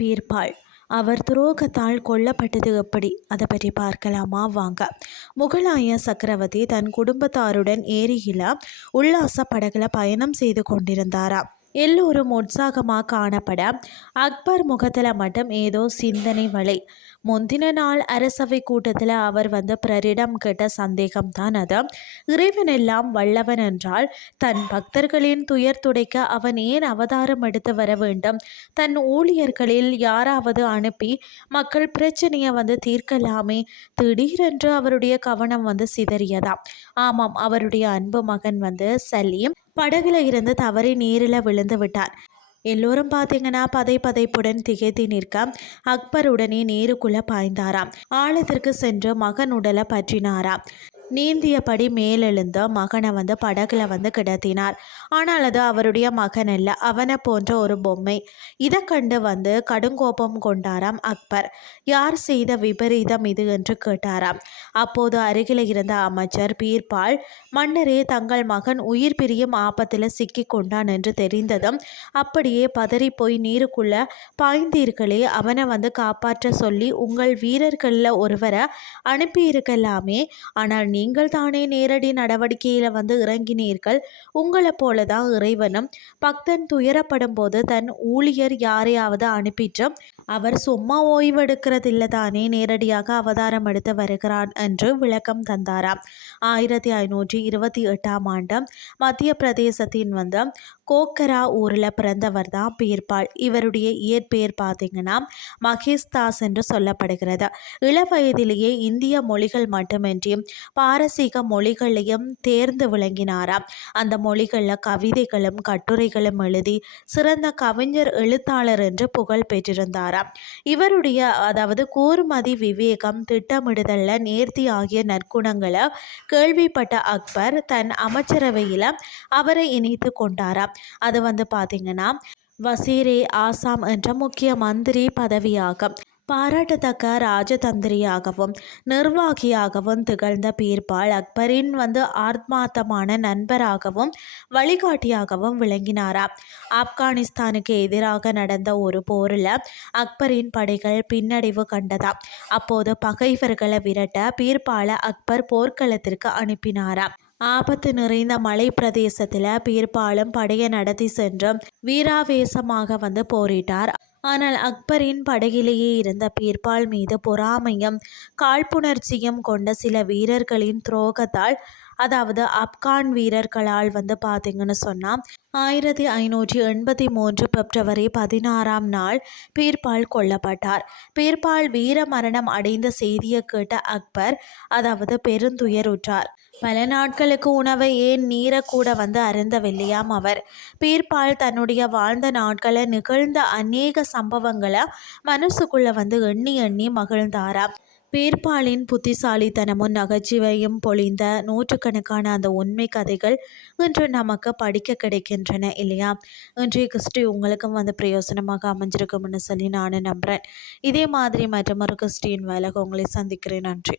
பீர்பால். அவர் துரோகத்தால் கொல்லப்பட்டது எப்படி, அதை பற்றி பார்க்கலாமா வாங்க. முகலாய சக்கரவர்த்தி தன் குடும்பத்தாருடன் ஏரியில உல்லாச படகுல பயணம் செய்து கொண்டிருந்தாராம். எல்லோரும் உற்சாகமாக காணப்பட அக்பர் முகத்தில் மட்டும் ஏதோ சிந்தனை வலை. முந்தின நாள் அரசவை கூட்டத்தில் அவர் பிறரிடம் கேட்ட சந்தேகம்தான் அது. இறைவன் எல்லாம் வல்லவன் என்றால் தன் பக்தர்களின் துயர் துடைக்க அவன் ஏன் அவதாரம் எடுத்து வர வேண்டும்? தன் ஊழியர்களில் யாராவது அனுப்பி மக்கள் பிரச்சனையை தீர்க்கலாமே. திடீரென்று அவருடைய கவனம் சிதறியதாம். ஆமாம், அவருடைய அன்பு மகன் சலீம் படகுல இருந்து தவறி நீரில் விழுந்து விட்டார். எல்லோரும் பார்த்தீங்கன்னா பதைப்புடன் திகைத்து நிற்க அக்பர் உடனே நீருக்குள்ள பாய்ந்தாராம். ஆழத்திற்கு சென்று மகன் உடலை பற்றினாராம். நீந்தியபடி மேலெழுந்த மகனை படகுல கிடத்தினார். ஆனால் அது அவருடைய மகன் அல்ல, அவனை போன்ற ஒரு பொம்மை. இதை கண்டு கடுங்கோபம் கொண்டாராம் அக்பர். யார் செய்த விபரீதம் இது என்று கேட்டாராம். அப்போது அருகில் இருந்த அமைச்சர் பீர்பால், மன்னரே, தங்கள் மகன் உயிர் பிரியும் ஆபத்தில் சிக்கி கொண்டான் என்று தெரிந்ததும் அப்படியே பதறி போய் நீருக்குள்ள பாய்ந்தீர்களே, அவனை காப்பாற்ற சொல்லி உங்கள் வீரர்களில் ஒருவரை அனுப்பியிருக்கலாமே. ஆனால் நீங்கள் தானே நேரடி நடவடிக்கையில் இறங்கினீர்கள். உங்களை போலதான் இறைவனும் பக்தன் துயரப்படும் போது தன் ஊழியர் யாரையாவது அனுப்பிட்டு அவர் சும்மா ஓய்வெடுக்கிறதில்ல தானே, நேரடியாக அவதாரம் எடுத்து வருகிறான் என்று விளக்கம் தந்தாராம். 1528ஆம் ஆண்டு மத்திய பிரதேசத்தின் கோக்கரா ஊரில் பிறந்தவர் தான் பீர்பால். இவருடைய இயற்பெயர் பார்த்தீங்கன்னா மகேஷ் தாஸ் என்று சொல்லப்படுகிறது. இளவயதிலேயே இந்திய மொழிகள் மட்டுமின்றி பாரசீக மொழிகளையும் தேர்ந்து விளங்கினாராம். அந்த மொழிகளில் கவிதைகளும் கட்டுரைகளும் எழுதி சிறந்த கவிஞர் எழுத்தாளர் என்று புகழ் பெற்றிருந்தாராம். இவருடைய கூர்மதி, விவேகம், திட்டமிடுதல், நேர்த்தி ஆகிய நற்குணங்களை கேள்விப்பட்ட அக்பர் தன் அமைச்சரவையில் அவரை இணைத்து கொண்டாராம். அது பார்த்தீங்கன்னா வசீரே ஆசாம் என்ற முக்கிய மந்திரி பதவியாகும். பாராட்டத்தக்க ராஜதந்திரியாகவும் நிர்வாகியாகவும் திகழ்ந்த பீர்பால் அக்பரின் ஆத்மார்த்தமான நண்பராகவும் வழிகாட்டியாகவும் விளங்கினாராம். ஆப்கானிஸ்தானுக்கு எதிராக நடந்த ஒரு போரில் அக்பரின் படைகள் பின்னடைவு கண்டதாம். அப்போது பகைவர்களை விரட்ட பீர்பாலை அக்பர் போர்க்களத்திற்கு அனுப்பினாராம். ஆபத்து நிறைந்த மலை பிரதேசத்தில் பீர்பாலும் படையை நடத்தி சென்று வீராவேசமாக போரிட்டார். ஆனால் அக்பரின் படகிலேயே இருந்த பீர்பால் மீது பொறாமையும் காழ்ப்புணர்ச்சியும் கொண்ட சில வீரர்களின் துரோகத்தால், ஆப்கான் வீரர்களால் பார்த்தீங்கன்னு சொன்னால் 1583 பிப்ரவரி 16ஆம் நாள் பீர்பால் கொல்லப்பட்டார். பீர்பால் வீர மரணம் அடைந்த செய்தியை கேட்ட அக்பர் பெருந்துயருற்றார். பல நாட்களுக்கு உணவை ஏன் நீரை கூட அருந்தவில்லையாம் அவர். பீர்பால் தன்னுடைய வாழ்ந்த நாட்களை நிகழ்ந்த அநேக சம்பவங்களை மனசுக்குள்ள எண்ணி எண்ணி மகிழ்ந்தாராம். பீர்பாலின் புத்திசாலித்தனமும் நகைச்சுவையும் பொழிந்த நூற்றுக்கணக்கான அந்த உண்மை கதைகள் இன்று நமக்கு படிக்க கிடைக்கின்றன இல்லையா? இன்றைய கிறிஸ்டி உங்களுக்கும் பிரயோசனமாக அமைஞ்சிருக்கும்னு சொல்லி நான் நம்புகிறேன். இதே மாதிரி மற்றொரு கிறிஸ்டியின் வேலைக்கு உங்களை சந்திக்கிறேன். நன்றி.